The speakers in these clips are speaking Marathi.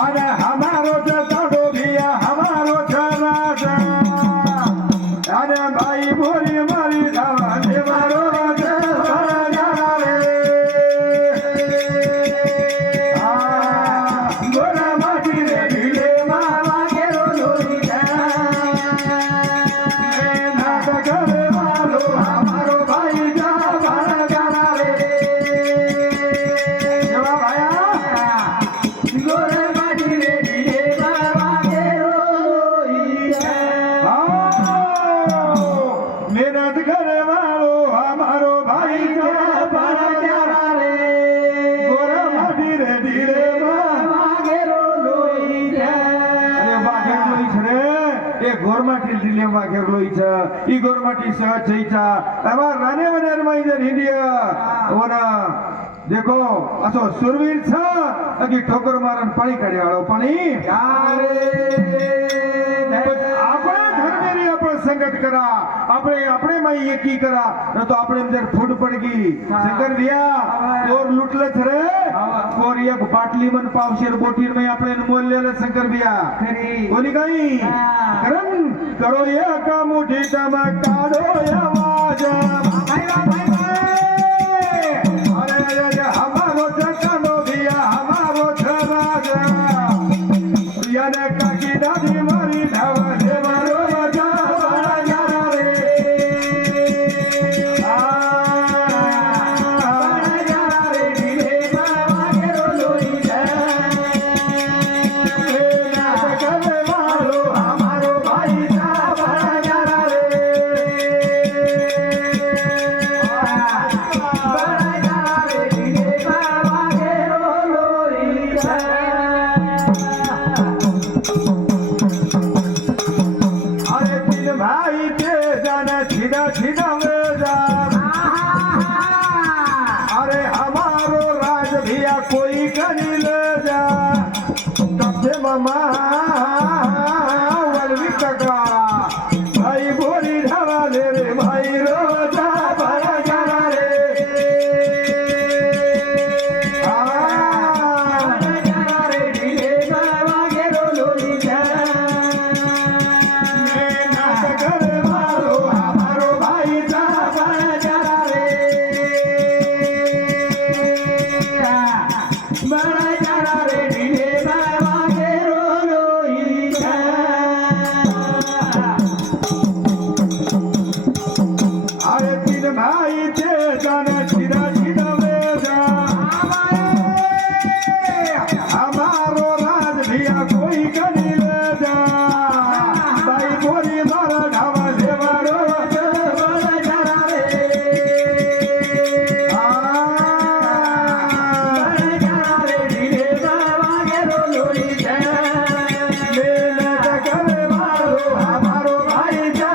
अरे हमारो चटो भिया हमारो राजा अरे भाई बोरी मारी धावा मारो गोरा माटी रे भिले मामा गेरो लोरी करे मारो हमारो भाई जा गाना रे जवा भाया गोरे माटी रे भिले मामा गेरो लोरी मेहनत करे मारो हमारो भाई जा गाना रे गोरा माटी रे भिले मामा गेरो लोरी अरे बागेर लोईच रे ए गोरमाटी दिले बागेर लोईच ई गोरमाटी सहज छईचा तवा राणे वनेर माईजर इंडिया ओना देखो असो सुरवीर छ अगी ठोकर मारन पाणी काढी आळो पाणी આપણે ધર્મેરી આપણે સંગત કરા આપણે માં એકી કરા ન તો આપણે અંદર ફૂટ પડગી શંકર ભैया ઓર લૂટલે રે ઓર એક બાટલી મન પાવશેર બોટીર में આપણે મોલ લેલે શંકર भैया બોલી ગઈ કરન કરો એક મુઠી તમ કાઢો આવાજ ભાઈ અરે અરે હમારો ચકનો ભैया હમારો રાજા યાને કાકી દાદી મારી ધાવા દે મારો રાજા રે રે દિલે બાવા કેરો લોઈ છે ના કરે મારો હમારો ભાઈ જા રાજા રે દિલે બાવા કેરો લોઈ છે अरे तीन भाई के जाने छीना छीना में जा अरे हमारो राज भैया कोई कहीं ले जा तब से मामा वलवी टका भाई बोरी ढावा ले रे भाई रोजा भाया जाना रे रे ढीले बाबा के रोलोली जा अरे तीन भाई थे जाने छीना छीना में जा हमारो राज भैया कोई कहीं ले जा भाई बोरी मारा ढावा ले मारो हमारो भाई जा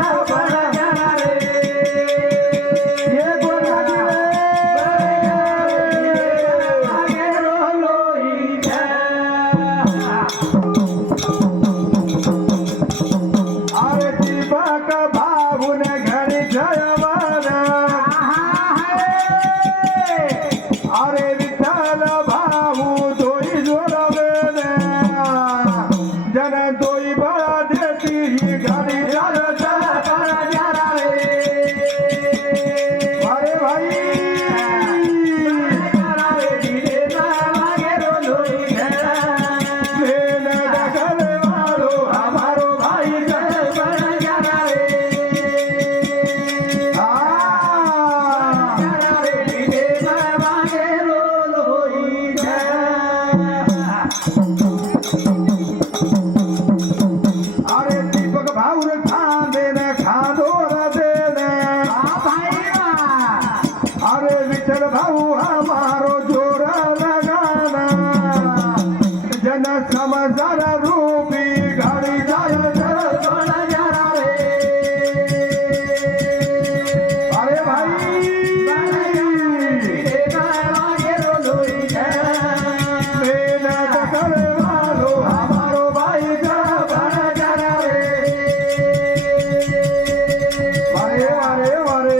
अरे दीपक बाबू ने घर जयवाना अरे विठ्ठल बाबू दोई जोड़वे जन दोई बड़ा देती ही गाड़ी चल अरे भाई हमारो भाई अरे दीपक भाऊ रे खांदे ने खादो रे दे अरे विठल भाऊ हमारो जोरा लगाना जन समझदार रूपी गाड़ी जाय अरे भाई हमारो भाई जा अरे अरे अरे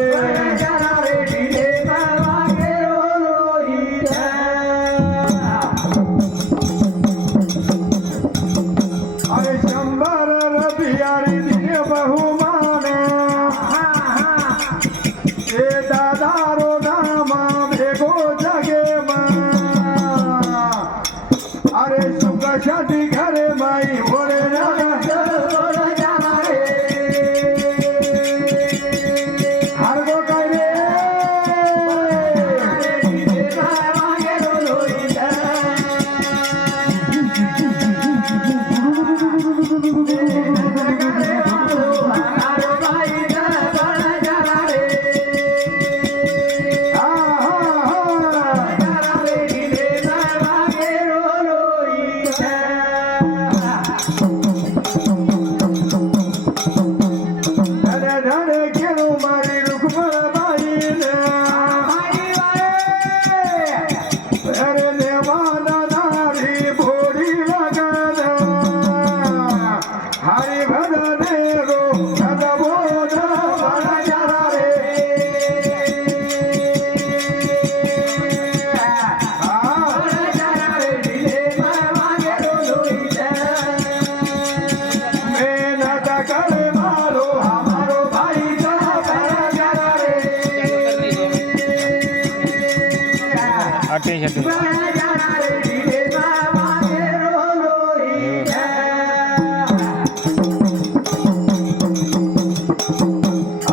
गो जागे अरे सुख शांति घरे माई बोले हर गो काय रे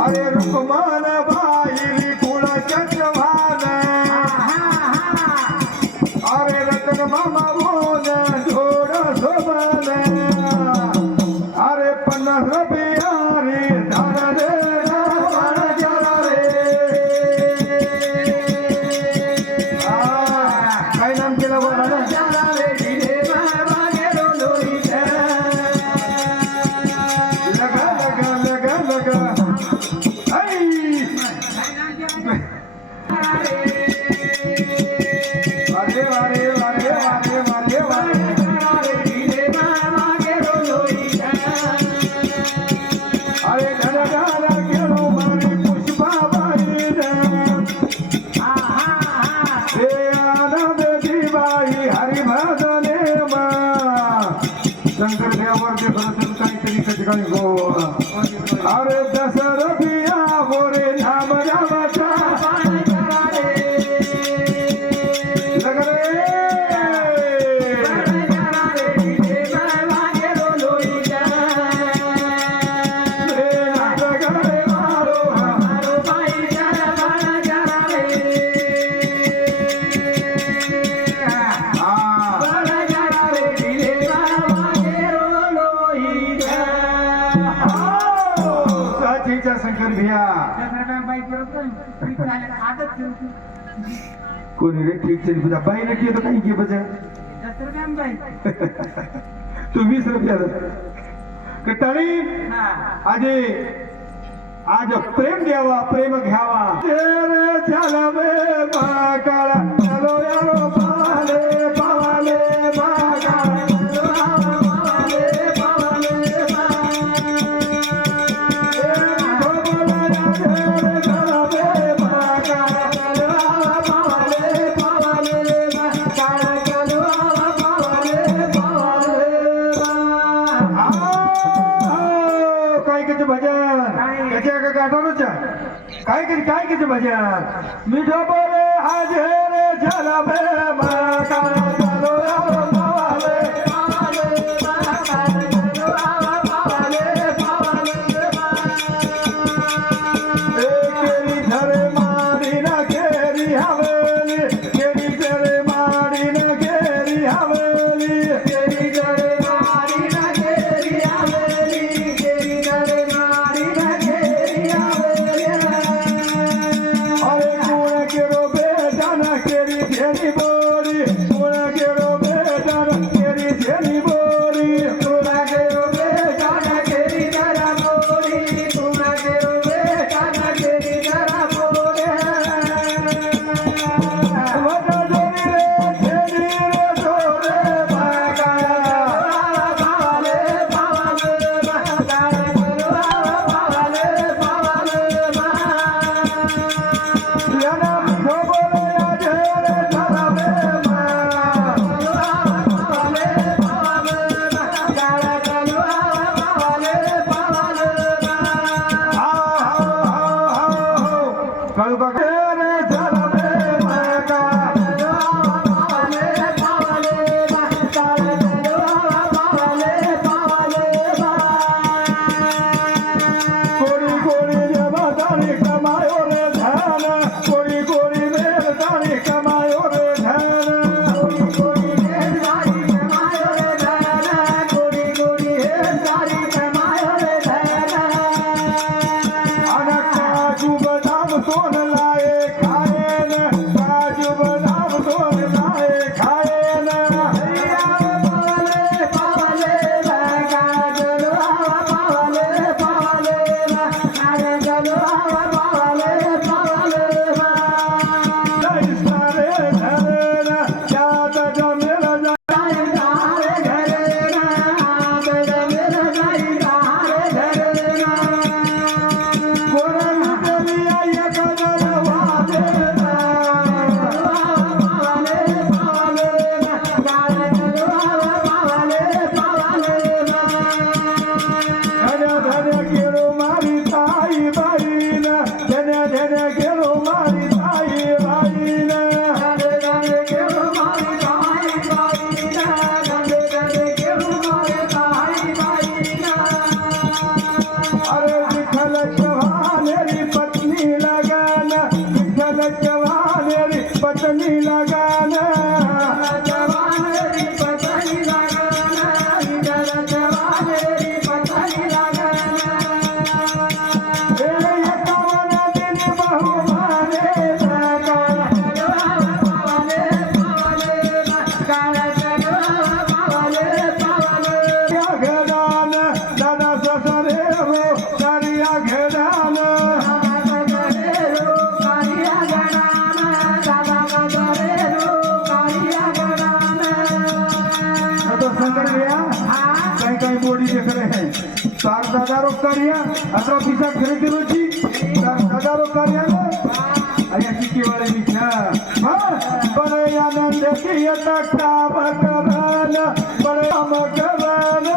अरे रुकमान भाई कुळ चक्रवान अरे रतन मामा बोन जोड सोबन अरे 50 रुपया रे धन रे रावण जरा रे काय नाम केलं बोला ना शंकर देवावर ते खरं काहीतरी ठिकाणी गो अरे दसरथिया गोरे नाम रामाचा शंकर भैया कोणी रे ठीक चली बजा बाई ने किया तो कहीं किया बजा 10 रुपया में भाई तू 20 रुपया के तळी आज प्रेम द्यावा प्रेम घ्यावा तेरे चलवे माकाळा चलो यारो पाले पाले माकाळा चलो पाले पाले काय किती भजन मिठो बोले हाजे रे चला बे माकाळा चलो यारो पाले पाले माकाळा चलो पाले पाले केरी धरे मारी ना केरी हवेली केरी धरे मारी ना केरी हवेली केरी धरे मारी ना केरी हवेली केरी धरे मारी ना केरी हवेली अरे कोण केरो बेटा ना केरी धेनी बोरी कोण केरो बेटा ना केरी धेनी बोरी कोण केरो बेटा ना केरी धरा बोरी कोण केरो बेटा ना केरी धरा बोरी वटा जोरी रे धेनी रे जोरे माकाळा पाले पाले माकाळा चलो पाले पाले याना मिठो बोले आज रे चला बे पतंगी लगाना जवान रे पतंगी लगाना इधर जवान रे पतंगी लगाना एकावन दिन बहु मारे काका पावले पावले काळा जगवा पावले पावले या घरान दादा ससरे हो दारिया घेरान तो संकर गया कहीं कहीं बोड़ी देख रहे हैं तार दादा रो करिया अतरा पिसा खरीद रोची तार दादा रो करिया ना अया चिकी वाले बिछा हां बड़े आनंद की तक काम करना बड़े काम करना